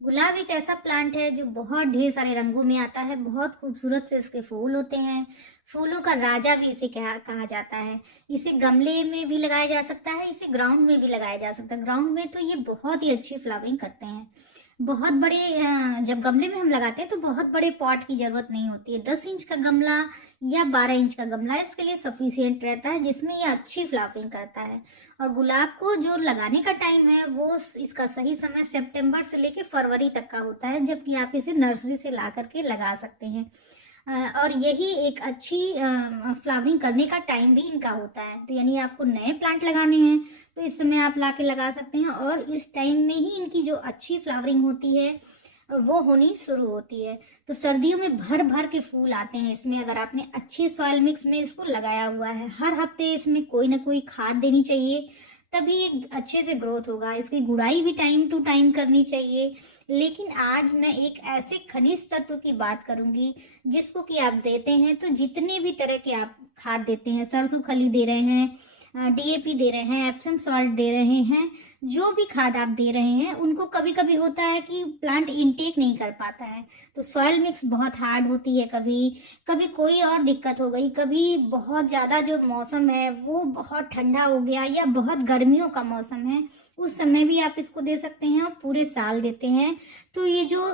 गुलाब एक ऐसा प्लांट है जो बहुत ढेर सारे रंगों में आता है। बहुत खूबसूरत से इसके फूल होते हैं। फूलों का राजा भी इसे कहा कहा जाता है। इसे गमले में भी लगाया जा सकता है, इसे ग्राउंड में भी लगाया जा सकता है। ग्राउंड में तो ये बहुत ही अच्छी फ्लावरिंग करते हैं। बहुत बड़े जब गमले में हम लगाते हैं तो बहुत बड़े पॉट की जरूरत नहीं होती है। 10 इंच का गमला या 12 इंच का गमला इसके लिए सफिशियंट रहता है, जिसमें ये अच्छी फ्लावरिंग करता है। और गुलाब को जो लगाने का टाइम है वो इसका सही समय सितंबर से लेकर फरवरी तक का होता है, जबकि आप इसे नर्सरी से ला करके लगा सकते हैं। और यही एक अच्छी फ्लावरिंग करने का टाइम भी इनका होता है। तो यानी आपको नए प्लांट लगाने हैं तो इस समय आप ला के लगा सकते हैं, और इस टाइम में ही इनकी जो अच्छी फ्लावरिंग होती है वो होनी शुरू होती है। तो सर्दियों में भर भर के फूल आते हैं इसमें, अगर आपने अच्छे सॉइल मिक्स में इसको लगाया हुआ है। हर हफ्ते इसमें कोई ना कोई खाद देनी चाहिए, तभी ये अच्छे से ग्रोथ होगा। इसकी गुड़ाई भी टाइम टू टाइम करनी चाहिए। लेकिन आज मैं एक ऐसे खनिज तत्व की बात करूंगी जिसको कि आप देते हैं तो जितने भी तरह के आप खाद देते हैं, सरसों खली दे रहे हैं, डीएपी दे रहे हैं, एप्सम सॉल्ट दे रहे हैं, जो भी खाद आप दे रहे हैं उनको कभी कभी होता है कि प्लांट इनटेक नहीं कर पाता है। तो सॉइल मिक्स बहुत हार्ड होती है, कभी कभी कोई और दिक्कत हो गई, कभी बहुत ज़्यादा जो मौसम है वो बहुत ठंडा हो गया या बहुत गर्मियों का मौसम है, उस समय भी आप इसको दे सकते हैं और पूरे साल देते हैं। तो ये जो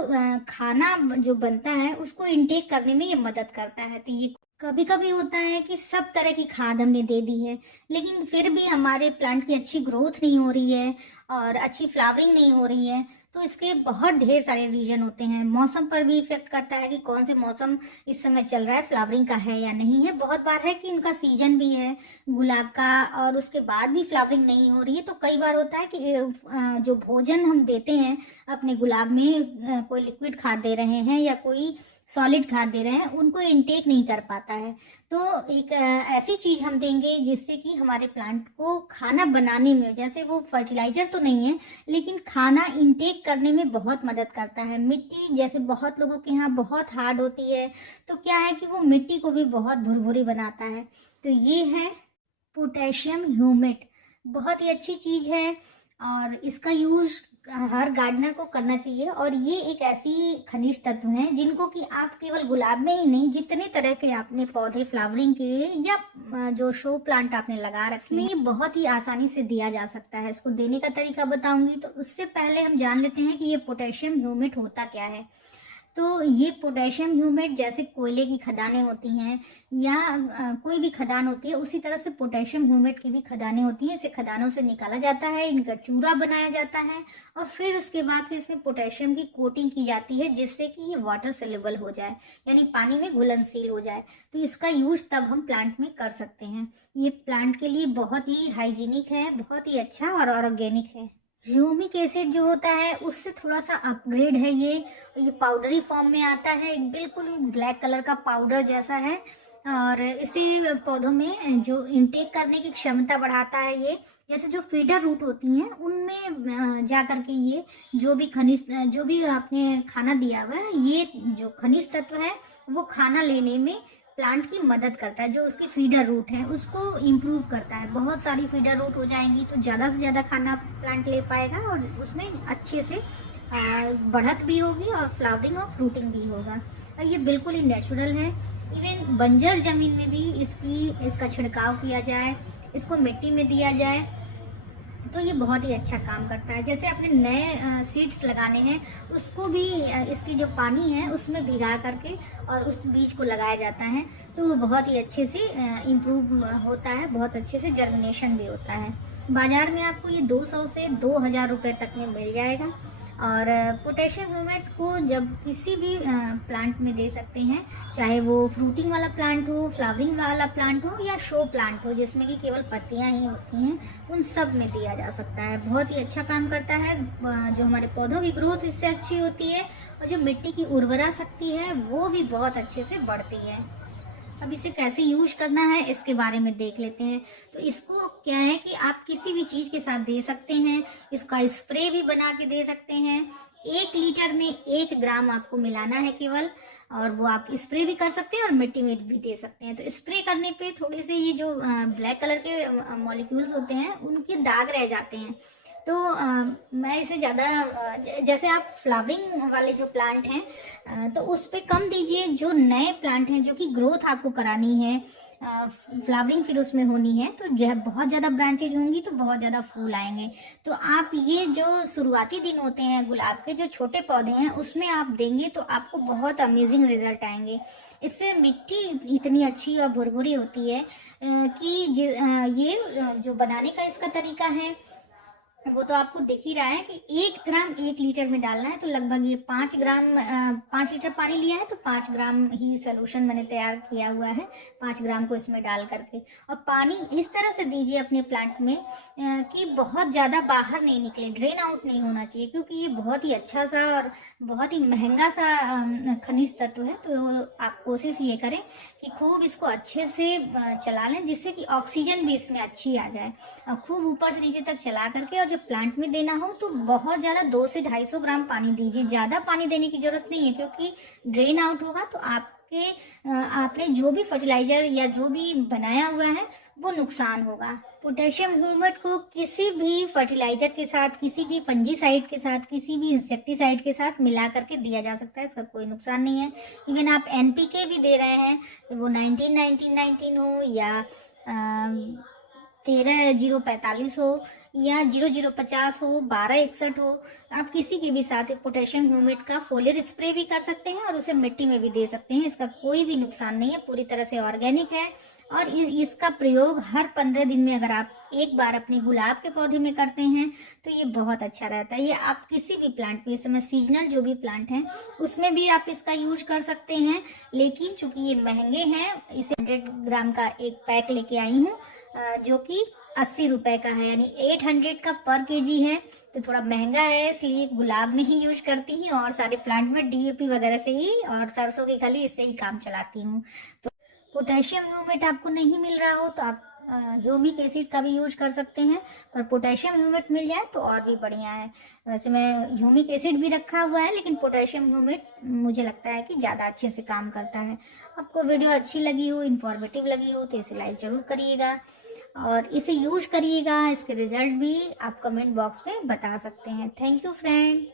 खाना जो बनता है उसको इनटेक करने में ये मदद करता है। तो ये कभी कभी होता है कि सब तरह की खाद हमने दे दी है, लेकिन फिर भी हमारे प्लांट की अच्छी ग्रोथ नहीं हो रही है और अच्छी फ्लावरिंग नहीं हो रही है। तो इसके बहुत ढेर सारे रीजन होते हैं। मौसम पर भी इफेक्ट करता है कि कौन से मौसम इस समय चल रहा है, फ्लावरिंग का है या नहीं है। बहुत बार है कि इनका सीजन भी है गुलाब का और उसके बाद भी फ्लावरिंग नहीं हो रही है। तो कई बार होता है कि जो भोजन हम देते हैं अपने गुलाब में, कोई लिक्विड खाद दे रहे हैं या कोई सॉलिड खाद दे रहे हैं, उनको इनटेक नहीं कर पाता है। तो एक ऐसी चीज हम देंगे जिससे कि हमारे प्लांट को खाना बनाने में, जैसे वो फर्टिलाइजर तो नहीं है लेकिन खाना इनटेक करने में बहुत मदद करता है। मिट्टी जैसे बहुत लोगों के यहाँ बहुत हार्ड होती है, तो क्या है कि वो मिट्टी को भी बहुत भुरभुरी बनाता है। तो ये है पोटेशियम ह्यूमेट, बहुत ही अच्छी चीज है और इसका यूज हर गार्डनर को करना चाहिए। और ये एक ऐसी खनिज तत्व हैं जिनको कि आप केवल गुलाब में ही नहीं, जितने तरह के आपने पौधे फ्लावरिंग के या जो शो प्लांट आपने लगा रखे हैं, ये बहुत ही आसानी से दिया जा सकता है। इसको देने का तरीका बताऊंगी, तो उससे पहले हम जान लेते हैं कि ये पोटेशियम ह्यूमेट होता क्या है। तो ये पोटेशियम ह्यूमेट जैसे कोयले की खदानें होती हैं या कोई भी खदान होती है, उसी तरह से पोटेशियम ह्यूमेट की भी खदानें होती हैं। इसे खदानों से निकाला जाता है, इनका चूरा बनाया जाता है और फिर उसके बाद से इसमें पोटेशियम की कोटिंग की जाती है जिससे कि ये वाटर सोल्यूबल हो जाए, यानी पानी में घुलनशील हो जाए। तो इसका यूज तब हम प्लांट में कर सकते हैं। ये प्लांट के लिए बहुत ही हाइजीनिक है, बहुत ही अच्छा और ऑर्गेनिक है। ह्यूमिक एसिड जो होता है उससे थोड़ा सा अपग्रेड है। ये पाउडरी फॉर्म में आता है, एक बिल्कुल ब्लैक कलर का पाउडर जैसा है और इसे पौधों में जो इनटेक करने की क्षमता बढ़ाता है। ये जैसे जो फीडर रूट होती हैं उनमें जा करके ये जो भी खनिज, जो भी आपने खाना दिया हुआ है, ये जो खनिज तत्व है वो खाना लेने में प्लांट की मदद करता है। जो उसकी फीडर रूट है उसको इम्प्रूव करता है। बहुत सारी फीडर रूट हो जाएंगी तो ज़्यादा से ज़्यादा खाना प्लांट ले पाएगा और उसमें अच्छे से बढ़त भी होगी और फ्लावरिंग और फ्रूटिंग भी होगा। और ये बिल्कुल ही नेचुरल है। इवन बंजर ज़मीन में भी इसका छिड़काव किया जाए, इसको मिट्टी में दिया जाए तो ये बहुत ही अच्छा काम करता है। जैसे अपने नए सीड्स लगाने हैं उसको भी इसकी जो पानी है उसमें भिगा करके और उस बीज को लगाया जाता है तो वो बहुत ही अच्छे से इम्प्रूव होता है, बहुत अच्छे से जर्मिनेशन भी होता है। बाज़ार में आपको ये 200 से 2000 रुपये तक में मिल जाएगा। और पोटेशियम ह्यूमेट को जब किसी भी प्लांट में दे सकते हैं, चाहे वो फ्रूटिंग वाला प्लांट हो, फ्लावरिंग वाला प्लांट हो या शो प्लांट हो जिसमें कि केवल पत्तियां ही होती हैं, उन सब में दिया जा सकता है। बहुत ही अच्छा काम करता है। जो हमारे पौधों की ग्रोथ इससे अच्छी होती है और जो मिट्टी की उर्वरा शक्ति है वो भी बहुत अच्छे से बढ़ती है। अब इसे कैसे यूज करना है इसके बारे में देख लेते हैं। तो इसको क्या है कि आप किसी भी चीज के साथ दे सकते हैं। इसका स्प्रे भी बना के दे सकते हैं। 1 लीटर में 1 ग्राम आपको मिलाना है केवल, और वो आप स्प्रे भी कर सकते हैं और मिट्टी में भी दे सकते हैं। तो स्प्रे करने पे थोड़े से ये जो ब्लैक कलर के मॉलिक्यूल्स होते हैं उनके दाग रह जाते हैं, तो मैं इसे ज़्यादा जैसे आप फ्लावरिंग वाले जो प्लांट हैं तो उस पे कम दीजिए। जो नए प्लांट हैं जो कि ग्रोथ आपको करानी है, फ्लावरिंग फिर उसमें होनी है, तो जब बहुत ज़्यादा ब्रांचेज होंगी तो बहुत ज़्यादा फूल आएंगे। तो आप ये जो शुरुआती दिन होते हैं गुलाब के, जो छोटे पौधे हैं उसमें आप देंगे तो आपको बहुत अमेजिंग रिजल्ट आएंगे। इससे मिट्टी इतनी अच्छी और भुरभुरी होती है कि ये जो बनाने का इसका तरीका है वो तो आपको दिख ही रहा है कि 1 ग्राम 1 लीटर में डालना है। तो लगभग ये 5 ग्राम 5 लीटर पानी लिया है तो 5 ग्राम ही सोल्यूशन मैंने तैयार किया हुआ है, 5 ग्राम को इसमें डाल करके। और पानी इस तरह से दीजिए अपने प्लांट में कि बहुत ज़्यादा बाहर नहीं निकले, ड्रेन आउट नहीं होना चाहिए, क्योंकि ये बहुत ही अच्छा सा और बहुत ही महंगा सा खनिज तत्व है। तो आप कोशिश ये करें कि खूब इसको अच्छे से चला लें, जिससे कि ऑक्सीजन भी इसमें अच्छी आ जाए। और खूब ऊपर से नीचे तक चला करके, और जब प्लांट में देना हो तो बहुत ज़्यादा 200 से 250 ग्राम पानी दीजिए। ज़्यादा पानी देने की ज़रूरत नहीं है, क्योंकि ड्रेन आउट होगा तो आपने जो भी फर्टिलाइजर या जो भी बनाया हुआ है वो नुकसान होगा। पोटेशियम ह्यूमेट को किसी भी फर्टिलाइजर के साथ, किसी भी फंजीसाइड के साथ, किसी भी इंसेक्टिसाइड के साथ मिला करके दिया जा सकता है, इसका कोई नुकसान नहीं है। इवन आप NPK भी दे रहे हैं, वो 19-19-19 हो या 13-0-45 हो या 00-50 हो, 12-61 हो, आप किसी के भी साथ पोटेशियम ह्यूमेट का फोलियर स्प्रे भी कर सकते हैं और उसे मिट्टी में भी दे सकते हैं। इसका कोई भी नुकसान नहीं है, पूरी तरह से ऑर्गेनिक है। और इसका प्रयोग हर 15 दिन में अगर आप एक बार अपने गुलाब के पौधे में करते हैं तो ये बहुत अच्छा रहता है। ये आप किसी भी प्लांट में, इस समय सीजनल जो भी प्लांट हैं उसमें भी आप इसका यूज कर सकते हैं। लेकिन चूंकि ये महंगे हैं, इसे 100 ग्राम का एक पैक लेके आई हूँ जो कि 80 रुपए का है, यानी 800 का पर केजी है, तो थोड़ा महंगा है, इसलिए गुलाब में ही यूज करती हूँ और सारे प्लांट में DAP वगैरह से ही और सरसों की खली इससे ही काम चलाती हूँ। तो पोटेशियम ह्यूमेट आपको नहीं मिल रहा हो तो आप ह्यूमिक एसिड का भी यूज कर सकते हैं, पर पोटेशियम ह्यूमेट मिल जाए तो और भी बढ़िया है। वैसे मैं ह्यूमिक एसिड भी रखा हुआ है, लेकिन पोटेशियम ह्यूमेट मुझे लगता है कि ज़्यादा अच्छे से काम करता है। आपको वीडियो अच्छी लगी हो, इन्फॉर्मेटिव लगी हो तो इसे लाइक ज़रूर करिएगा और इसे यूज करिएगा। इसके रिजल्ट भी आप कमेंट बॉक्स में बता सकते हैं। Thank you friend.